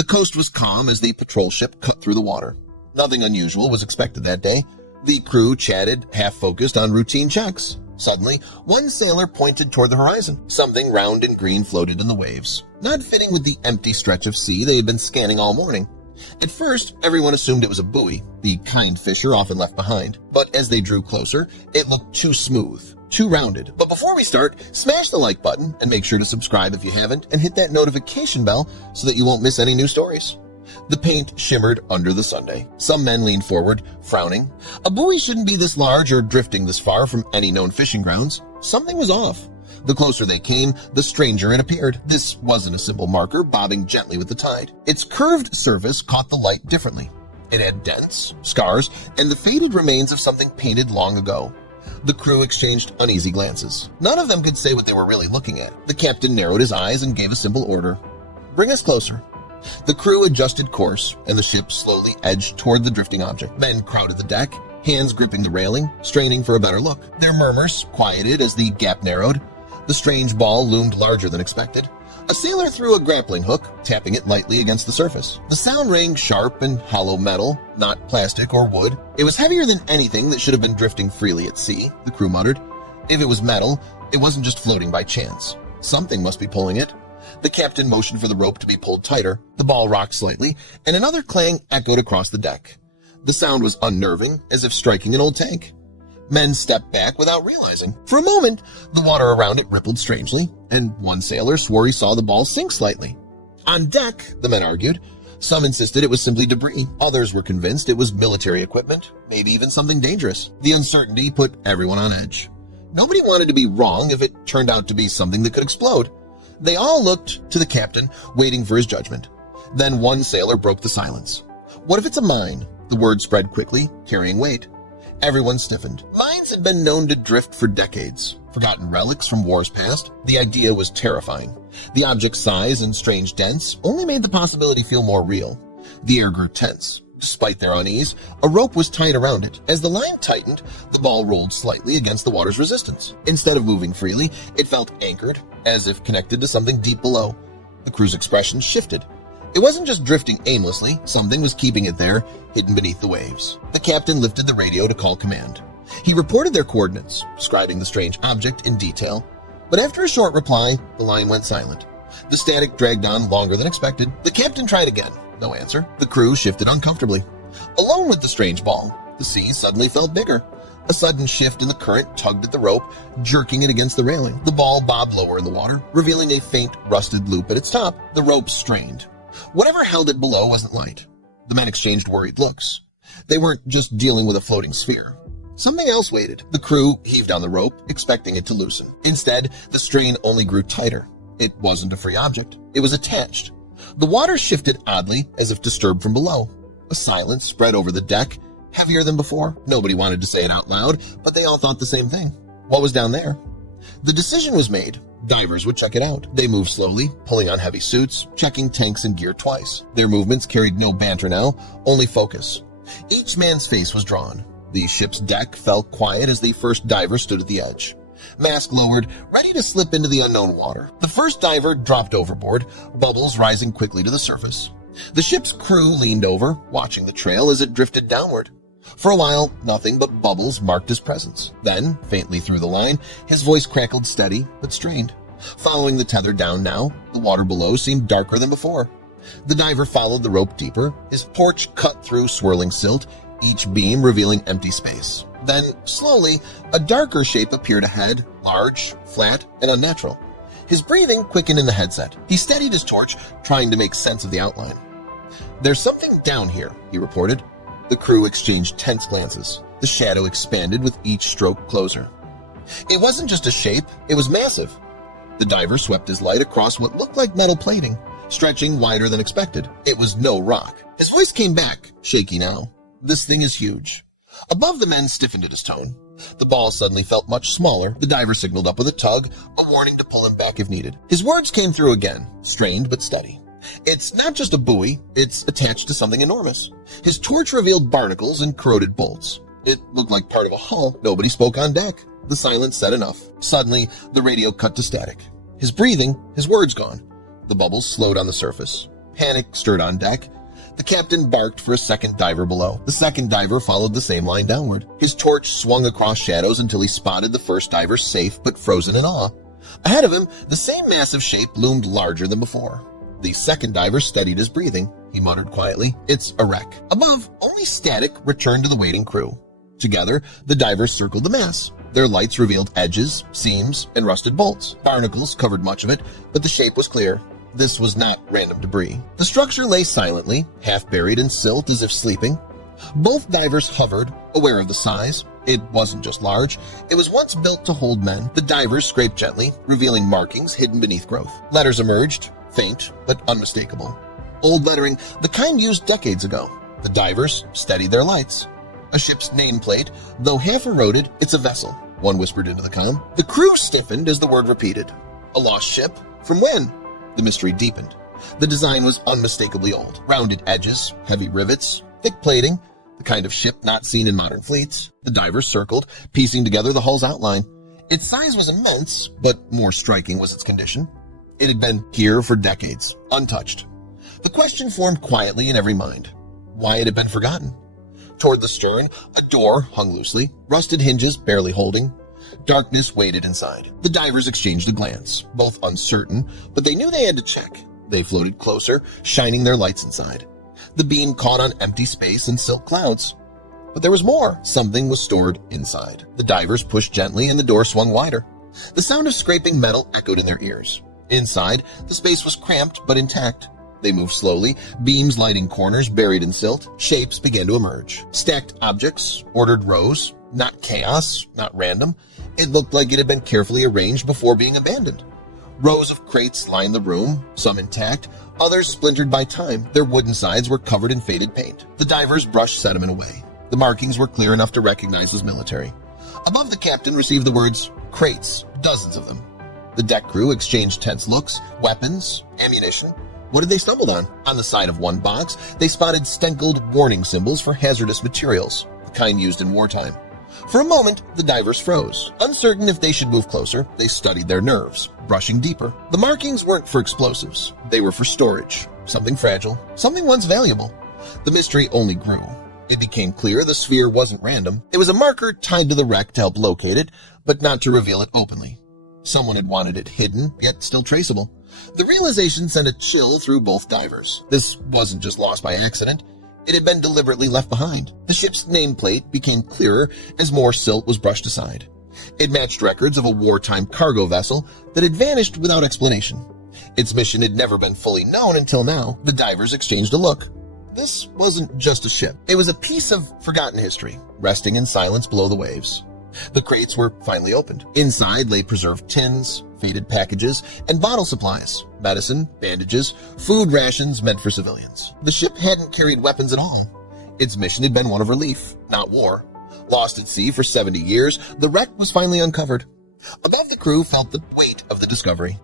The coast was calm as the patrol ship cut through the water. Nothing unusual was expected that day. The crew chatted, half-focused on routine checks. Suddenly, one sailor pointed toward the horizon. Something round and green floated in the waves, not fitting with the empty stretch of sea they had been scanning all morning. At first, everyone assumed it was a buoy, the kind fisher often left behind. But as they drew closer, it looked too smooth, too rounded. But before we start, smash the like button and make sure to subscribe if you haven't, and hit that notification bell so that you won't miss any new stories. The paint shimmered under the sunday. Some men leaned forward, frowning. A buoy shouldn't be this large or drifting this far from any known fishing grounds. Something was off. The closer they came, the stranger it appeared. This wasn't a simple marker bobbing gently with the tide. Its curved surface caught the light differently. It had dents, scars, and the faded remains of something painted long ago. The crew exchanged uneasy glances. None of them could say what they were really looking at. The captain narrowed his eyes and gave a simple order. "Bring us closer." The crew adjusted course, and the ship slowly edged toward the drifting object. Men crowded the deck, hands gripping the railing, straining for a better look. Their murmurs quieted as the gap narrowed. The strange ball loomed larger than expected. A sailor threw a grappling hook, tapping it lightly against the surface. The sound rang sharp and hollow metal, not plastic or wood. It was heavier than anything that should have been drifting freely at sea, the crew muttered. If it was metal, it wasn't just floating by chance. Something must be pulling it. The captain motioned for the rope to be pulled tighter. The ball rocked slightly, and another clang echoed across the deck. The sound was unnerving, as if striking an old tank. Men stepped back without realizing. For a moment, the water around it rippled strangely, and one sailor swore he saw the ball sink slightly. On deck, the men argued. Some insisted it was simply debris. Others were convinced it was military equipment, maybe even something dangerous. The uncertainty put everyone on edge. Nobody wanted to be wrong if it turned out to be something that could explode. They all looked to the captain, waiting for his judgment. Then one sailor broke the silence. "What if it's a mine?" The word spread quickly, carrying weight. Everyone stiffened. Mines had been known to drift for decades, forgotten relics from wars past. The idea was terrifying. The object's size and strange dents only made the possibility feel more real. The air grew tense. Despite their unease, a rope was tied around it. As the line tightened, the ball rolled slightly against the water's resistance. Instead of moving freely, it felt anchored, as if connected to something deep below. The crew's expression shifted. It wasn't just drifting aimlessly. Something was keeping it there, hidden beneath the waves. The captain lifted the radio to call command. He reported their coordinates, describing the strange object in detail. But after a short reply, the line went silent. The static dragged on longer than expected. The captain tried again. No answer. The crew shifted uncomfortably. Alone with the strange ball, the sea suddenly felt bigger. A sudden shift in the current tugged at the rope, jerking it against the railing. The ball bobbed lower in the water, revealing a faint, rusted loop at its top. The rope strained. Whatever held it below wasn't light. The men exchanged worried looks. They weren't just dealing with a floating sphere. Something else waited. The crew heaved on the rope, expecting it to loosen. Instead, the strain only grew tighter. It wasn't a free object. It was attached. The water shifted oddly, as if disturbed from below. A silence spread over the deck, heavier than before. Nobody wanted to say it out loud, but they all thought the same thing. What was down there? The decision was made. Divers would check it out. They moved slowly, pulling on heavy suits, checking tanks and gear twice. Their movements carried no banter now, only focus. Each man's face was drawn. The ship's deck fell quiet as the first diver stood at the edge. Mask lowered, ready to slip into the unknown water. The first diver dropped overboard, bubbles rising quickly to the surface. The ship's crew leaned over, watching the trail as it drifted downward. For a while, nothing but bubbles marked his presence. Then, faintly through the line, his voice crackled steady but strained. Following the tether down now, the water below seemed darker than before. The diver followed the rope deeper, his torch cut through swirling silt, each beam revealing empty space. Then, slowly, a darker shape appeared ahead, large, flat, and unnatural. His breathing quickened in the headset. He steadied his torch, trying to make sense of the outline. "There's something down here," he reported. The crew exchanged tense glances. The shadow expanded with each stroke closer. It wasn't just a shape, it was massive. The diver swept his light across what looked like metal plating, stretching wider than expected. It was no rock. His voice came back, shaky now. "This thing is huge." Above, the men stiffened at his tone. The ball suddenly felt much smaller. The diver signaled up with a tug, a warning to pull him back if needed. His words came through again, strained but steady. "It's not just a buoy, it's attached to something enormous." His torch revealed barnacles and corroded bolts. It looked like part of a hull. Nobody spoke on deck. The silence said enough. Suddenly, the radio cut to static. His breathing, his words gone. The bubbles slowed on the surface. Panic stirred on deck. The captain barked for a second diver below. The second diver followed the same line downward. His torch swung across shadows until he spotted the first diver safe but frozen in awe. Ahead of him, the same massive shape loomed larger than before. The second diver steadied his breathing. He muttered quietly, "It's a wreck." Above, only static returned to the waiting crew. Together, the divers circled the mass. Their lights revealed edges, seams, and rusted bolts. Barnacles covered much of it, but the shape was clear. This was not random debris. The structure lay silently, half buried in silt as if sleeping. Both divers hovered, aware of the size. It wasn't just large. It was once built to hold men. The divers scraped gently, revealing markings hidden beneath growth. Letters emerged, faint but unmistakable. Old lettering, the kind used decades ago. The divers steadied their lights. A ship's nameplate, though half eroded, "It's a vessel," one whispered into the comm. The crew stiffened as the word repeated. A lost ship? From when? The mystery deepened. The design was unmistakably old. Rounded edges, heavy rivets, thick plating, the kind of ship not seen in modern fleets. The divers circled, piecing together the hull's outline. Its size was immense, but more striking was its condition. It had been here for decades, untouched. The question formed quietly in every mind. Why had it been forgotten? Toward the stern, a door hung loosely, rusted hinges barely holding. Darkness waited inside. The divers exchanged a glance, both uncertain, but they knew they had to check. They floated closer, shining their lights inside. The beam caught on empty space and silk clouds. But there was more. Something was stored inside. The divers pushed gently and the door swung wider. The sound of scraping metal echoed in their ears. Inside, the space was cramped but intact. They moved slowly, beams lighting corners buried in silt. Shapes began to emerge. Stacked objects, ordered rows, not chaos, not random. It looked like it had been carefully arranged before being abandoned. Rows of crates lined the room, some intact, others splintered by time. Their wooden sides were covered in faded paint. The divers brushed sediment away. The markings were clear enough to recognize as military. Above, the captain received the words, "Crates," dozens of them. The deck crew exchanged tense looks, weapons, ammunition. What had they stumbled on? On the side of one box, they spotted stenkled warning symbols for hazardous materials, the kind used in wartime. For a moment, the divers froze. Uncertain if they should move closer, they studied their nerves, brushing deeper. The markings weren't for explosives. They were for storage, something fragile, something once valuable. The mystery only grew. It became clear the sphere wasn't random. It was a marker tied to the wreck to help locate it, but not to reveal it openly. Someone had wanted it hidden, yet still traceable. The realization sent a chill through both divers. This wasn't just lost by accident. It had been deliberately left behind. The ship's nameplate became clearer as more silt was brushed aside. It matched records of a wartime cargo vessel that had vanished without explanation. Its mission had never been fully known until now. The divers exchanged a look. This wasn't just a ship. It was a piece of forgotten history, resting in silence below the waves. The crates were finally opened. Inside lay preserved tins, faded packages, and bottle supplies, medicine, bandages, food rations meant for civilians. The ship hadn't carried weapons at all. Its mission had been one of relief, not war. Lost at sea for 70 years, the wreck was finally uncovered. Above, the crew felt the weight of the discovery.